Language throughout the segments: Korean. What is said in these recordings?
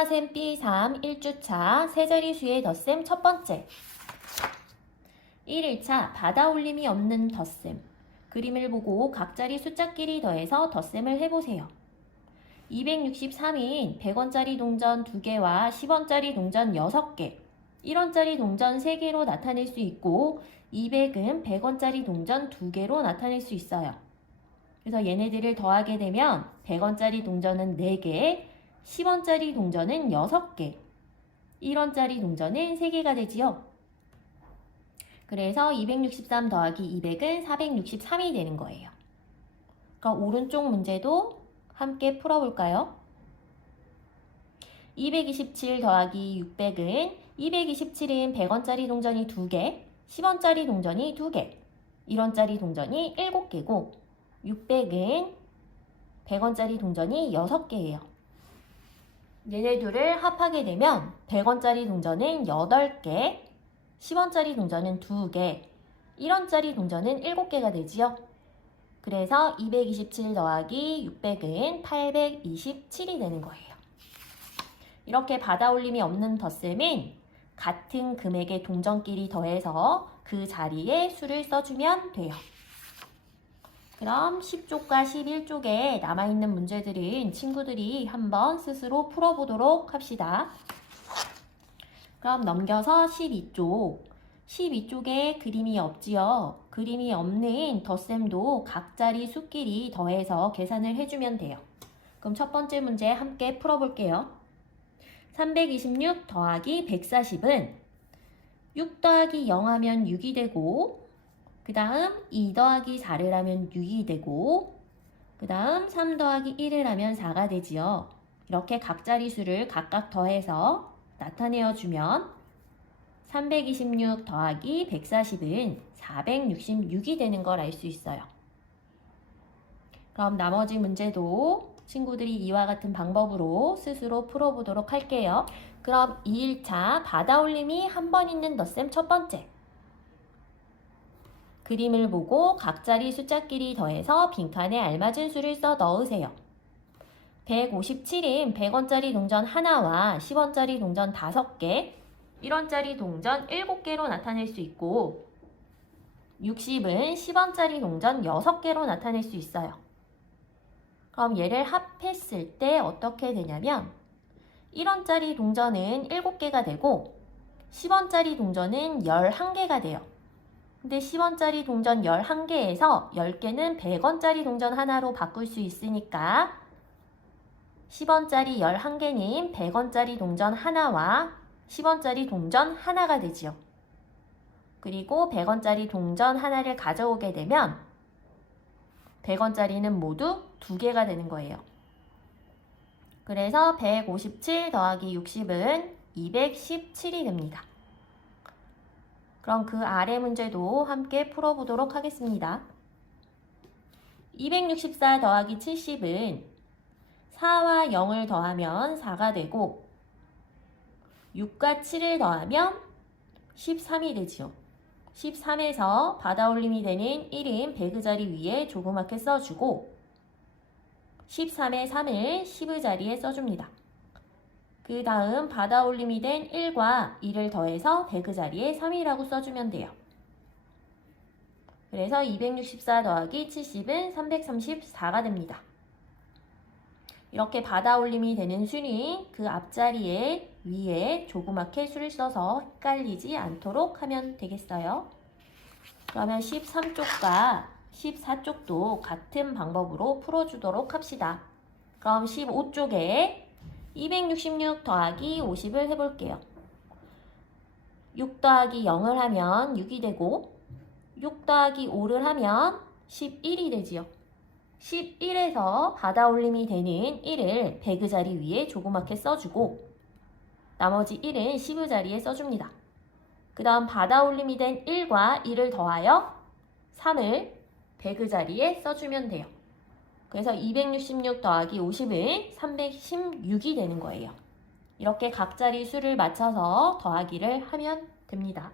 하나셈 B3 1주차 세자리수의 덧셈 첫 번째. 1일차 받아올림이 없는 덧셈. 그림을 보고 각자리 숫자끼리 더해서 덧셈을 해보세요. 263인 100원짜리 동전 2개와 10원짜리 동전 6개, 1원짜리 동전 3개로 나타낼 수 있고 200은 100원짜리 동전 2개로 나타낼 수 있어요. 그래서 얘네들을 더하게 되면 100원짜리 동전은 4개, 10원짜리 동전은 6개, 1원짜리 동전은 3개가 되지요. 그래서 263 더하기 200은 463이 되는 거예요. 그러니까 오른쪽 문제도 함께 풀어볼까요? 227 더하기 600은 227은 100원짜리 동전이 2개, 10원짜리 동전이 2개, 1원짜리 동전이 7개고 600은 100원짜리 동전이 6개예요. 얘네들을 합하게 되면 100원짜리 동전은 8개, 10원짜리 동전은 2개, 1원짜리 동전은 7개가 되지요. 그래서 227 더하기 600은 827이 되는 거예요. 이렇게 받아올림이 없는 덧셈은 같은 금액의 동전끼리 더해서 그 자리에 수를 써주면 돼요. 그럼 10쪽과 11쪽에 남아있는 문제들은 친구들이 한번 스스로 풀어보도록 합시다. 그럼 넘겨서 12쪽. 12쪽에 그림이 없지요. 그림이 없는 덧셈도 각자리 수끼리 더해서 계산을 해주면 돼요. 그럼 첫 번째 문제 함께 풀어볼게요. 326 더하기 140은 6 더하기 0 하면 6이 되고, 그 다음 2 더하기 4를 하면 6이 되고, 그 다음 3 더하기 1을 하면 4가 되지요. 이렇게 각자리 수를 각각 더해서 나타내어주면 326 더하기 140은 466이 되는 걸 알 수 있어요. 그럼 나머지 문제도 친구들이 이와 같은 방법으로 스스로 풀어보도록 할게요. 그럼 2일차 받아올림이 한 번 있는 덧셈 첫 번째. 그림을 보고 각자리 숫자끼리 더해서 빈칸에 알맞은 수를 써 넣으세요. 157인 100원짜리 동전 하나와 10원짜리 동전 5개, 1원짜리 동전 7개로 나타낼 수 있고 60은 10원짜리 동전 6개로 나타낼 수 있어요. 그럼 얘를 합했을 때 어떻게 되냐면 1원짜리 동전은 7개가 되고 10원짜리 동전은 11개가 돼요. 근데 10원짜리 동전 11개에서 10개는 100원짜리 동전 하나로 바꿀 수 있으니까 10원짜리 11개는 100원짜리 동전 하나와 10원짜리 동전 하나가 되지요. 그리고 100원짜리 동전 하나를 가져오게 되면 100원짜리는 모두 2개가 되는 거예요. 그래서 157 더하기 60은 217이 됩니다. 그럼 그 아래 문제도 함께 풀어보도록 하겠습니다. 264 더하기 70은 4와 0을 더하면 4가 되고 6과 7을 더하면 13이 되지요. 13에서 받아올림이 되는 1은 배그 자리 위에 조그맣게 써주고 13의 3을 10의 자리에 써줍니다. 그 다음 받아올림이 된 1과 2를 더해서 배그 자리에 3이라고 써주면 돼요. 그래서 264 더하기 70은 334가 됩니다. 이렇게 받아올림이 되는 수는 그 앞자리에 위에 조그맣게 수를 써서 헷갈리지 않도록 하면 되겠어요. 그러면 13쪽과 14쪽도 같은 방법으로 풀어주도록 합시다. 그럼 15쪽에 266 더하기 50을 해볼게요. 6 더하기 0을 하면 6이 되고 6 더하기 5를 하면 11이 되지요. 11에서 받아올림이 되는 1을 배그 자리 위에 조그맣게 써주고 나머지 1은 10의 자리에 써줍니다. 그 다음 받아올림이 된 1과 2를 더하여 3을 배그 자리에 써주면 돼요. 그래서 266 더하기 50은 316이 되는 거예요. 이렇게 각자리 수를 맞춰서 더하기를 하면 됩니다.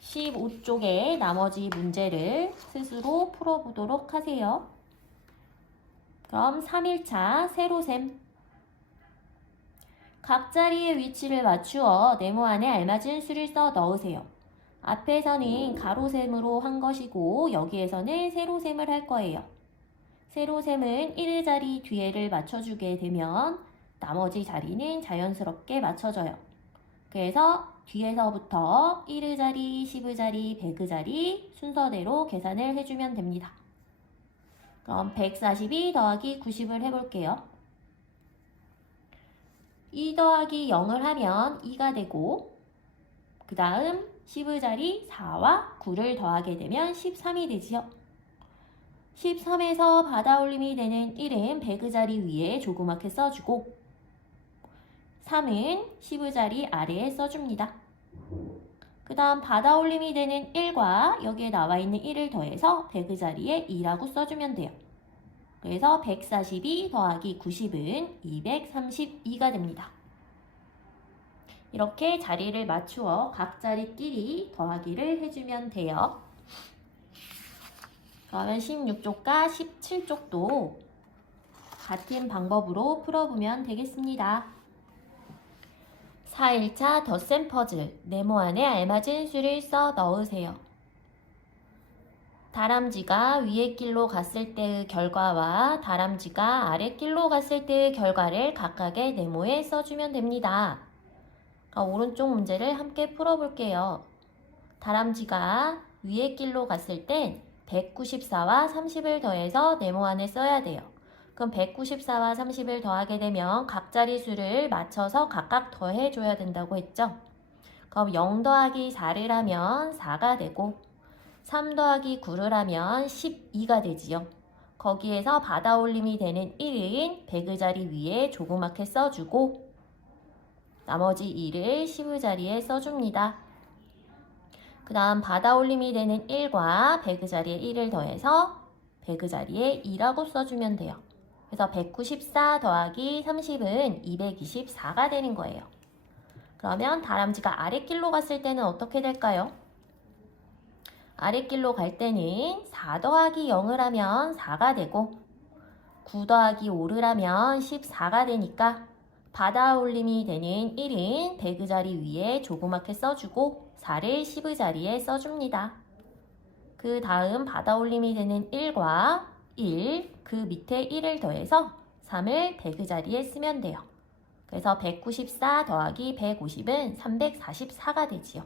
15쪽의 나머지 문제를 스스로 풀어보도록 하세요. 그럼 3일차 세로셈. 각 자리의 위치를 맞추어 네모 안에 알맞은 수를 써 넣으세요. 앞에서는 가로셈으로 한 것이고 여기에서는 세로셈을 할 거예요. 세로셈은 1의 자리 뒤에를 맞춰주게 되면 나머지 자리는 자연스럽게 맞춰져요. 그래서 뒤에서부터 1의 자리, 10의 자리, 100의 자리 순서대로 계산을 해주면 됩니다. 그럼 142 더하기 90을 해볼게요. 2 더하기 0을 하면 2가 되고 그 다음 10의 자리 4와 9를 더하게 되면 13이 되지요. 13에서 받아올림이 되는 1은 100의 자리 위에 조그맣게 써주고 3은 10의 자리 아래에 써줍니다. 그 다음 받아올림이 되는 1과 여기에 나와 있는 1을 더해서 100의 자리에 2라고 써주면 돼요. 그래서 142 더하기 90은 232가 됩니다. 이렇게 자리를 맞추어 각 자리끼리 더하기를 해주면 돼요. 그러면 16쪽과 17쪽도 같은 방법으로 풀어보면 되겠습니다. 4일차 덧셈 퍼즐, 네모 안에 알맞은 수를 써 넣으세요. 다람쥐가 위의 길로 갔을 때의 결과와 다람쥐가 아래 길로 갔을 때의 결과를 각각의 네모에 써주면 됩니다. 오른쪽 문제를 함께 풀어볼게요. 다람쥐가 위의 길로 갔을 땐 194와 30을 더해서 네모 안에 써야 돼요. 그럼 194와 30을 더하게 되면 각 자리 수를 맞춰서 각각 더해줘야 된다고 했죠. 그럼 0 더하기 4를 하면 4가 되고 3 더하기 9를 하면 12가 되지요. 거기에서 받아올림이 되는 1은 100의 자리 위에 조그맣게 써주고 나머지 2를 10의 자리에 써줍니다. 그 다음 받아올림이 되는 1과 100의 자리에 1을 더해서 100의 자리에 2라고 써주면 돼요. 그래서 194 더하기 30은 224가 되는 거예요. 그러면 다람쥐가 아랫길로 갔을 때는 어떻게 될까요? 아랫길로 갈 때는 4 더하기 0을 하면 4가 되고 9 더하기 5를 하면 14가 되니까 받아올림이 되는 1은 100의 자리 위에 조그맣게 써주고 4를 10의 자리에 써줍니다. 그 다음 받아올림이 되는 1과 1, 그 밑에 1을 더해서 3을 100의 자리에 쓰면 돼요. 그래서 194 더하기 150은 344가 되지요.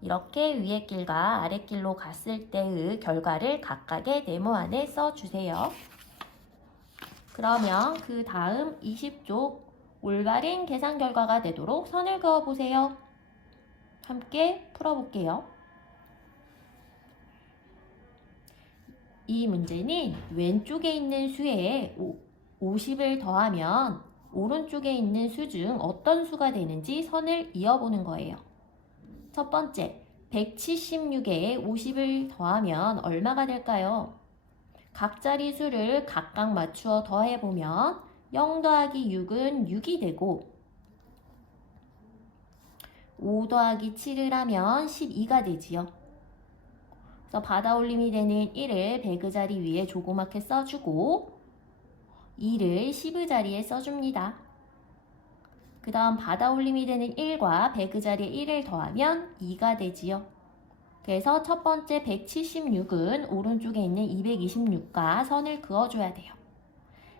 이렇게 위의 길과 아랫 길로 갔을 때의 결과를 각각의 네모 안에 써주세요. 그러면 그 다음 20쪽 올바른 계산 결과가 되도록 선을 그어보세요. 함께 풀어볼게요. 이 문제는 왼쪽에 있는 수에 50을 더하면 오른쪽에 있는 수 중 어떤 수가 되는지 선을 이어보는 거예요. 첫 번째, 176에 50을 더하면 얼마가 될까요? 각 자리 수를 각각 맞추어 더해보면 0 더하기 6은 6이 되고 5 더하기 7을 하면 12가 되지요. 그래서 받아올림이 되는 1을 100의 자리 위에 조그맣게 써주고 2를 10의 자리에 써줍니다. 그 다음 받아올림이 되는 1과 100의 자리에 1을 더하면 2가 되지요. 그래서 첫 번째 176은 오른쪽에 있는 226과 선을 그어줘야 돼요.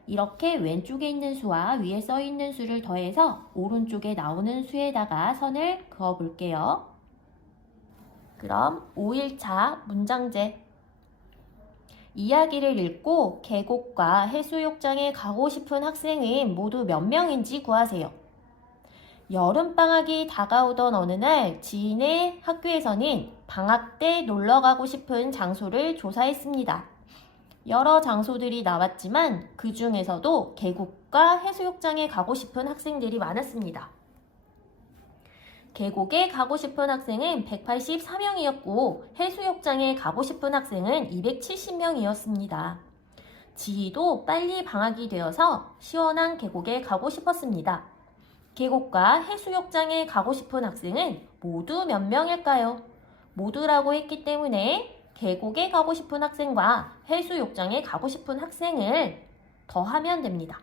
이렇게 왼쪽에 있는 수와 위에 써있는 수를 더해서 오른쪽에 나오는 수에다가 선을 그어볼게요. 그럼 5일차 문장제. 이야기를 읽고 계곡과 해수욕장에 가고 싶은 학생은 모두 몇 명인지 구하세요. 여름방학이 다가오던 어느 날 지인의 학교에서는 방학 때 놀러 가고 싶은 장소를 조사했습니다. 여러 장소들이 나왔지만 그 중에서도 계곡과 해수욕장에 가고 싶은 학생들이 많았습니다. 계곡에 가고 싶은 학생은 184명이었고 해수욕장에 가고 싶은 학생은 270명이었습니다. 지희도 빨리 방학이 되어서 시원한 계곡에 가고 싶었습니다. 계곡과 해수욕장에 가고 싶은 학생은 모두 몇 명일까요? 모두라고 했기 때문에 계곡에 가고 싶은 학생과 해수욕장에 가고 싶은 학생을 더하면 됩니다.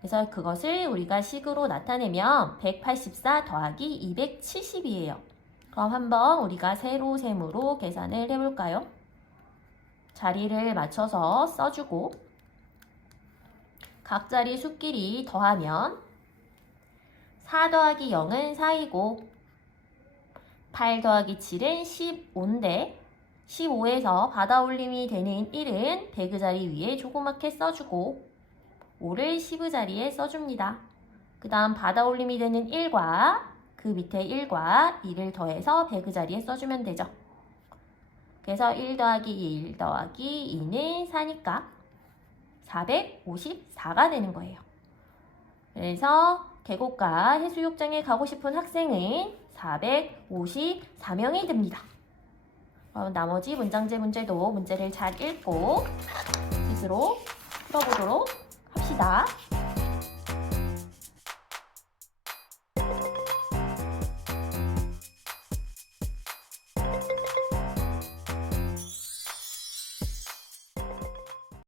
그래서 그것을 우리가 식으로 나타내면 184 더하기 270이에요. 그럼 한번 우리가 세로셈으로 계산을 해볼까요? 자리를 맞춰서 써주고 각 자리 수끼리 더하면 4 더하기 0은 4이고 8 더하기 7은 15인데 15에서 받아올림이 되는 1은 배그 자리 위에 조그맣게 써주고 5를 10의 자리에 써줍니다. 그 다음 받아올림이 되는 1과 그 밑에 1과 2를 더해서 배그 자리에 써주면 되죠. 그래서 1 더하기 1 더하기 2는 4니까 454가 되는 거예요. 그래서 계곡과 해수욕장에 가고 싶은 학생은 454명이 됩니다. 그럼 나머지 문장제 문제도 문제를 잘 읽고 스스로 풀어보도록 합시다.